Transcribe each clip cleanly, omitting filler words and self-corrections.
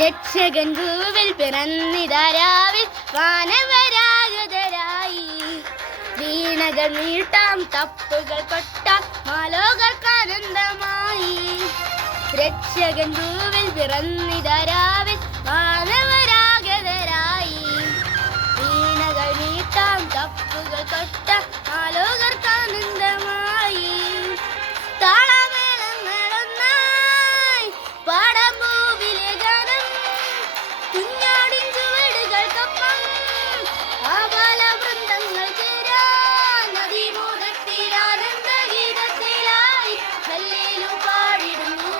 രക്ഷകൻ ഭൂവിൽ പിറന്നിതരാവിൽ വാനവരാഗതരായി വീണകൾ നീട്ടാം തപ്പുകൾ കൊട്ടാം മാലോകർക്കാനന്ദമായി. രക്ഷകൻ ഭൂവിൽ പിറന്നിതരാവിൽ വാനവരാഗതരായി വീണകൾ നീട്ടാം തപ്പുകൾ കൊട്ടാം മാലോകർക്കാനന്ദമായി. താളമേളങ്ങളൊന്നായി പാടാം ഭൂവിലെ ഗാനം കുഞ്ഞാടിൻ ചുവടുകൾക്കൊപ്പം ആബാലവൃന്ദങ്ങൾ ചേരാൻ അതിമോദത്തിൽ ആനന്ദഗീതത്തിലായി ഹല്ലേലൂ പാടിടുന്നു.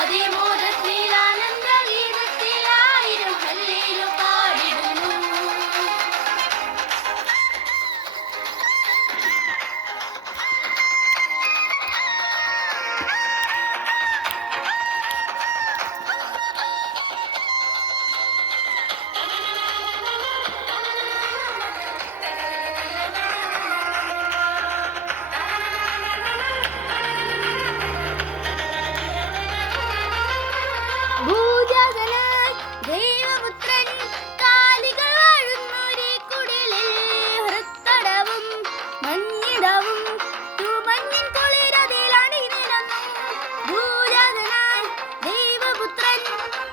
അതിമോദത്തിൽ ആനന്ദഗീതത്തിലായിരം ഹല്ലേലൂ പാടിടുന്നു. ഭൂജാതനായി ദൈവപുത്രൻ കാലികൾ വാഴുന്നൊരീ കുടിലിൽ ഹൃത്തടവും മഞ്ഞിടവും തൂമഞ്ഞിൻ കുളിരതിൽ അണിനിരന്നു. ഭൂജാതനായി ദൈവപുത്രൻ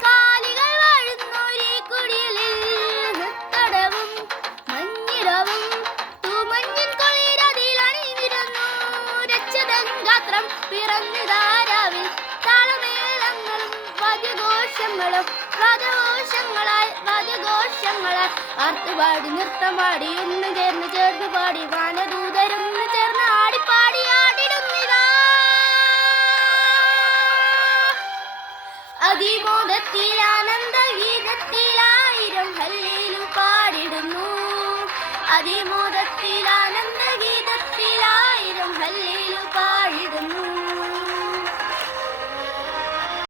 കാലികൾ വാഴുന്നൊരീ കുടിലിൽ ഹൃത്തടവും മഞ്ഞിടവും തൂമഞ്ഞിൻ കുളിരതിൽ അണിനിരന്നു. രക്ഷകൻ ഗാത്രം പിറന്നിതാരാവിൽ താളമേളങ്ങളും വാദ്യഘോഷങ്ങളായി ആർത്തുപാടി നൃത്തം പാടി ഒന്ന് ചേർന്ന് പാടി വാനദൂതരും ചേർന്ന് ആടിപ്പാടി ആടിടുന്നിതാ അതിമോദത്തിലാ